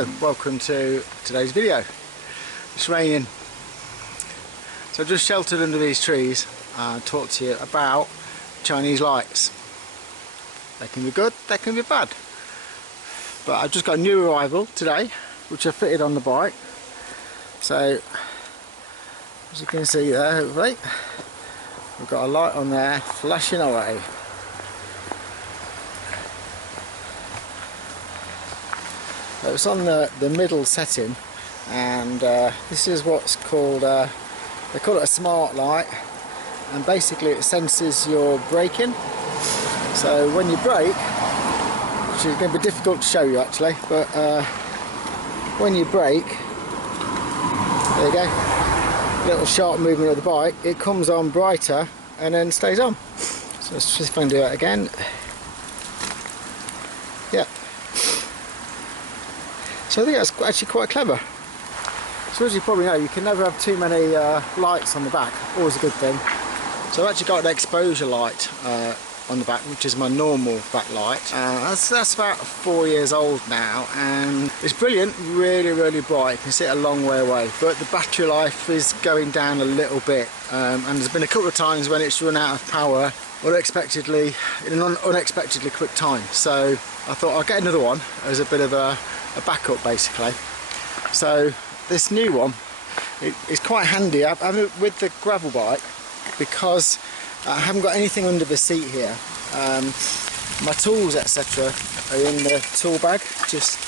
Hello, welcome to today's video. It's raining, so I've just sheltered under these trees and talk to you about Chinese lights. They can be good, they can be bad. But I've just got a new arrival today, which I fitted on the bike. So, as you can see there, hopefully, we've got a light on there flashing away. So it's on the middle setting, and this is what's called, they call it a smart light, and basically it senses your braking. So when you brake, which is going to be difficult to show you actually, but when you brake, there you go, little sharp movement of the bike, it comes on brighter and then stays on. So let's see if I can do that again. Yeah. So I think that's actually quite clever. So as you probably know, you can never have too many lights on the back, always a good thing. So I've actually got an exposure light on the back, which is my normal backlight. That's about 4 years old now, and it's brilliant, really bright. You can see it a long way away, but the battery life is going down a little bit, and there's been a couple of times when it's run out of power unexpectedly, in an unexpectedly quick time. So I thought I'll get another one as a bit of a backup basically. So this new one is quite handy. I've with the gravel bike, because I haven't got anything under the seat here. My tools etc. are in the tool bag just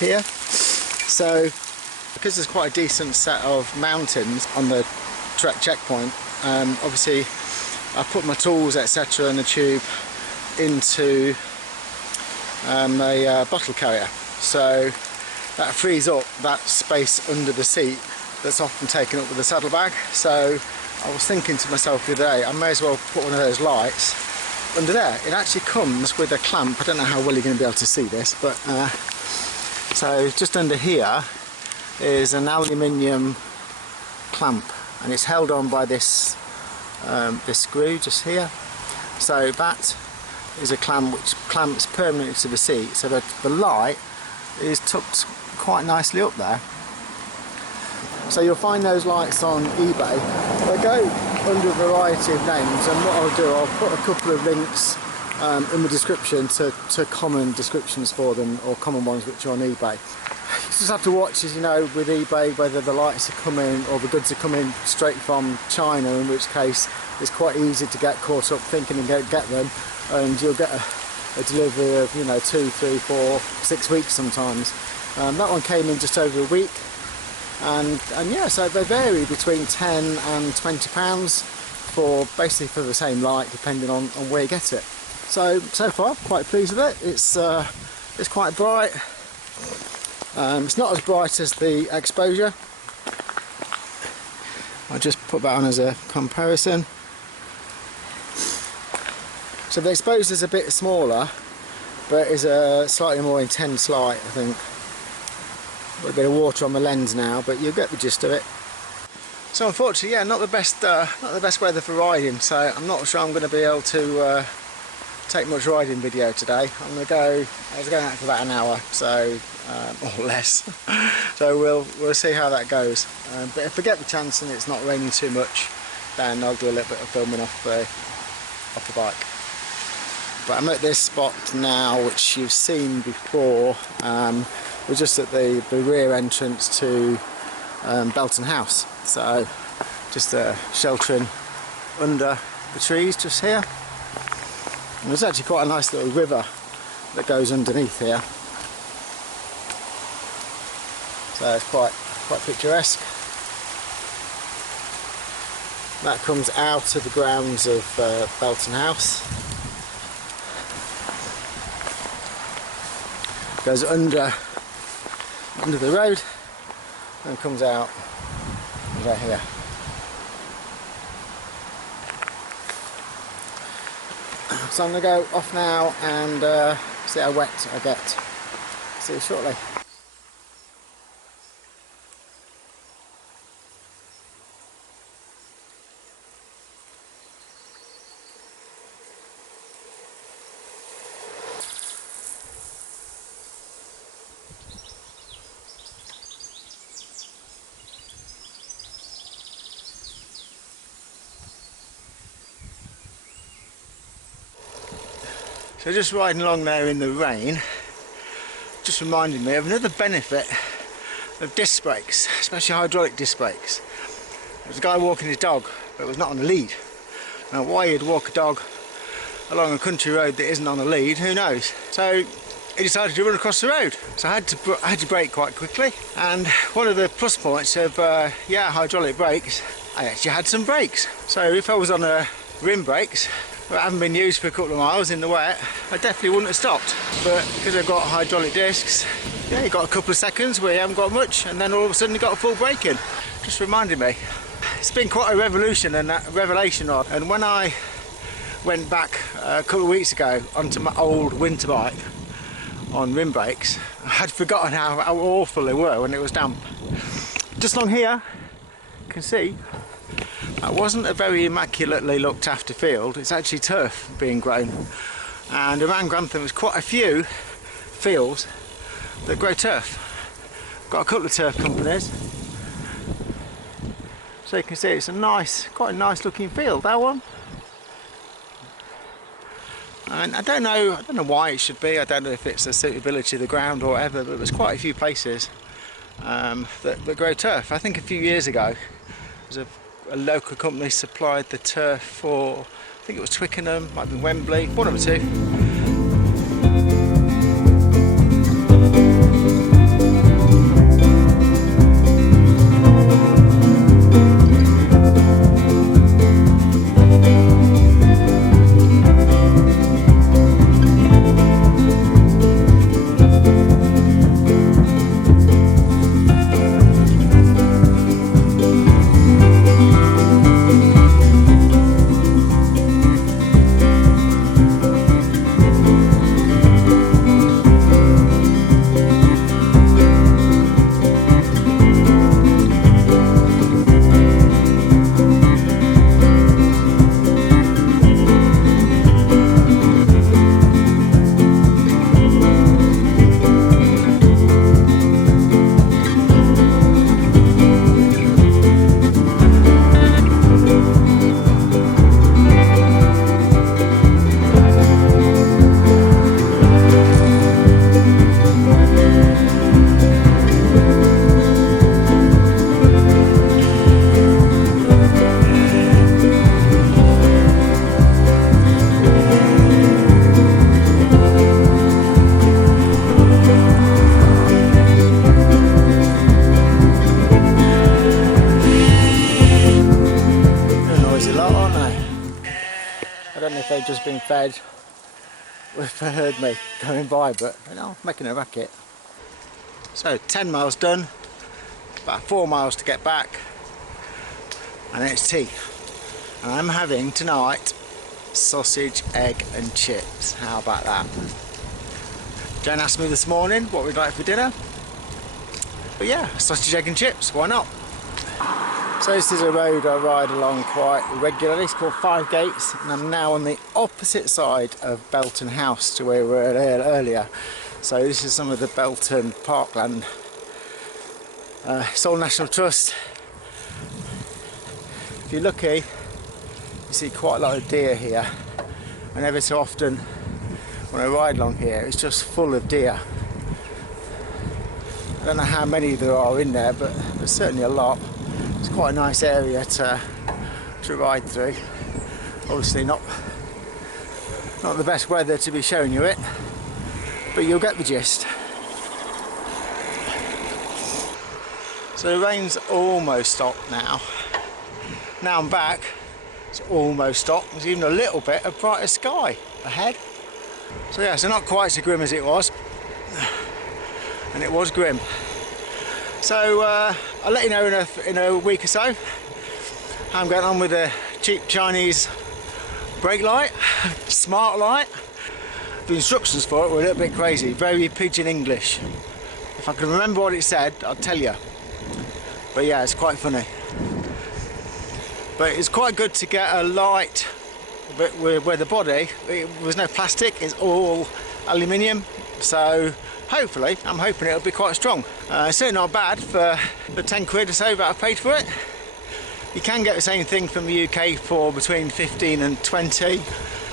here. So because there's quite a decent set of mountains on the trek checkpoint, obviously I put my tools etc. and the tube into a bottle carrier. So that frees up that space under the seat that's often taken up with the saddlebag. So I was thinking to myself the other day, I may as well put one of those lights under there. It actually comes with a clamp. I don't know how well you're going to be able to see this, but so just under here is an aluminium clamp, and it's held on by this this screw just here. So that is a clamp which clamps permanently to the seat, so that the light is tucked quite nicely up there. So you'll find those lights on eBay. They go under a variety of names, and what I'll do, I'll put a couple of links in the description to common descriptions for them, or common ones which are on eBay. You just have to watch, as you know, with eBay, whether the lights are coming or the goods are coming straight from China, in which case it's quite easy to get caught up thinking and get them, and you'll get a delivery of, you know, 2, 3, 4, 6 weeks sometimes. That one came in just over a week, and yeah, so they vary between 10 and 20 pounds for basically for the same light, depending on where you get it. So far quite pleased with it. It's quite bright. It's not as bright as the exposure. I'll just put that on as a comparison. So the exposure is a bit smaller, but is a slightly more intense light, I think. Got a bit of water on the lens now, but you'll get the gist of it. So unfortunately, yeah, not the best weather for riding. So I'm not sure I'm going to be able to take much riding video today. I was going out for about an hour, so or less. So we'll see how that goes. But if I get the chance and it's not raining too much, then I'll do a little bit of filming off the bike. But I'm at this spot now, which you've seen before. We're just at the rear entrance to Belton House, so just sheltering under the trees just here. And there's actually quite a nice little river that goes underneath here, so it's quite picturesque. That comes out of the grounds of Belton House. Goes under the road and comes out right here. So I'm going to go off now and see how wet I get. See you shortly. So just riding along there in the rain just reminded me of another benefit of disc brakes, especially hydraulic disc brakes. There was a guy walking his dog, but it was not on a lead. Now why you'd walk a dog along a country road that isn't on a lead, who knows? So he decided to run across the road. So I had to brake quite quickly, and one of the plus points of hydraulic brakes, I actually had some brakes. So if I was on a rim brakes that haven't been used for a couple of miles in the wet, I definitely wouldn't have stopped. But because I've got hydraulic discs, yeah, you got a couple of seconds where you haven't got much, and then all of a sudden you got a full brake in. Just reminded me. It's been quite a revelation and a revelation. And when I went back a couple of weeks ago onto my old winter bike on rim brakes, I had forgotten how awful they were when it was damp. Just along here, you can see that wasn't a very immaculately looked after field. It's actually turf being grown, and around Grantham there's quite a few fields that grow turf. Got a couple of turf companies, so you can see it's quite a nice looking field, that one. And I don't know why it should be. I don't know if it's the suitability of the ground or whatever, but there's quite a few places that grow turf. I think a few years ago there was a local company supplied the turf for, I think it was Twickenham, might have been Wembley, one of the two. They've just been fed if they heard me going by, but you know, making a racket. So 10 miles done, about 4 miles to get back, and then it's tea. And I'm having tonight sausage, egg and chips. How about that? Jen asked me this morning what we'd like for dinner, but yeah, sausage, egg and chips, why not? So this is a road I ride along quite regularly. It's called Five Gates, and I'm now on the opposite side of Belton House to where we were earlier. So this is some of the Belton parkland. Seoul National Trust. If you're lucky, you see quite a lot of deer here, and every so often when I ride along here it's just full of deer. I don't know how many there are in there, but there's certainly a lot. It's quite a nice area to ride through. Obviously not the best weather to be showing you it, but you'll get the gist. So the rain's almost stopped now. Now I'm back, it's almost stopped. There's even a little bit of brighter sky ahead. So yeah, so not quite so grim as it was. And it was grim. So I'll let you know in a week or so how I'm getting on with the cheap Chinese brake light, smart light. The instructions for it were a little bit crazy, very pidgin English. If I can remember what it said, I'll tell you. But yeah, it's quite funny. But it's quite good to get a light where the body, there's no plastic, it's all aluminium. So hopefully, I'm hoping it'll be quite strong. Certainly not bad for the 10 quid or so that I've paid for it. You can get the same thing from the UK for between 15 and 20.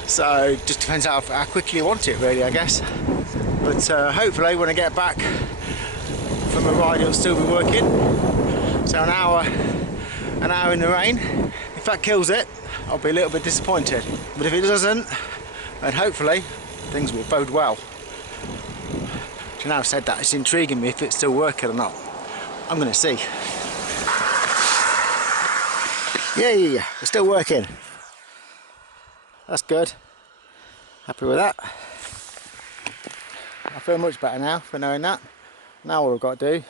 So it just depends how quickly you want it really, I guess. But hopefully when I get back from a ride it'll still be working. So an hour in the rain. If that kills it, I'll be a little bit disappointed. But if it doesn't, then hopefully things will bode well. So now I've said that, it's intriguing me if it's still working or not. I'm going to see. Yeah, it's still working. That's good. Happy with that. I feel much better now for knowing that. Now all I've got to do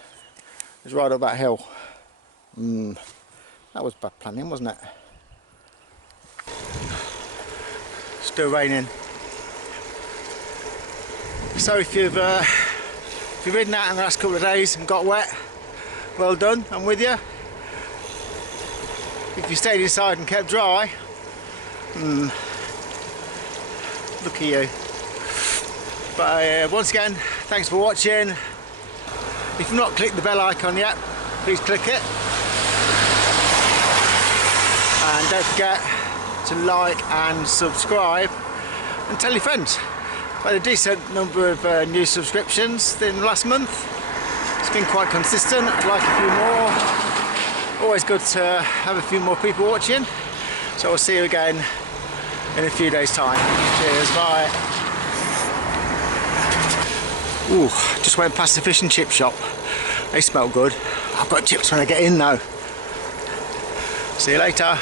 is ride up that hill. That was bad planning, wasn't it? Still raining. So if you've ridden out in the last couple of days and got wet, well done, I'm with you. If you stayed inside and kept dry, look at you. But once again, thanks for watching. If you've not clicked the bell icon yet, please click it. And don't forget to like and subscribe and tell your friends. I've had a decent number of new subscriptions in the last month. It's been quite consistent. I'd like a few more. Always good to have a few more people watching. So I'll see you again in a few days' time. Cheers, bye. Ooh, just went past the fish and chip shop. They smell good. I've got chips when I get in though. See you later.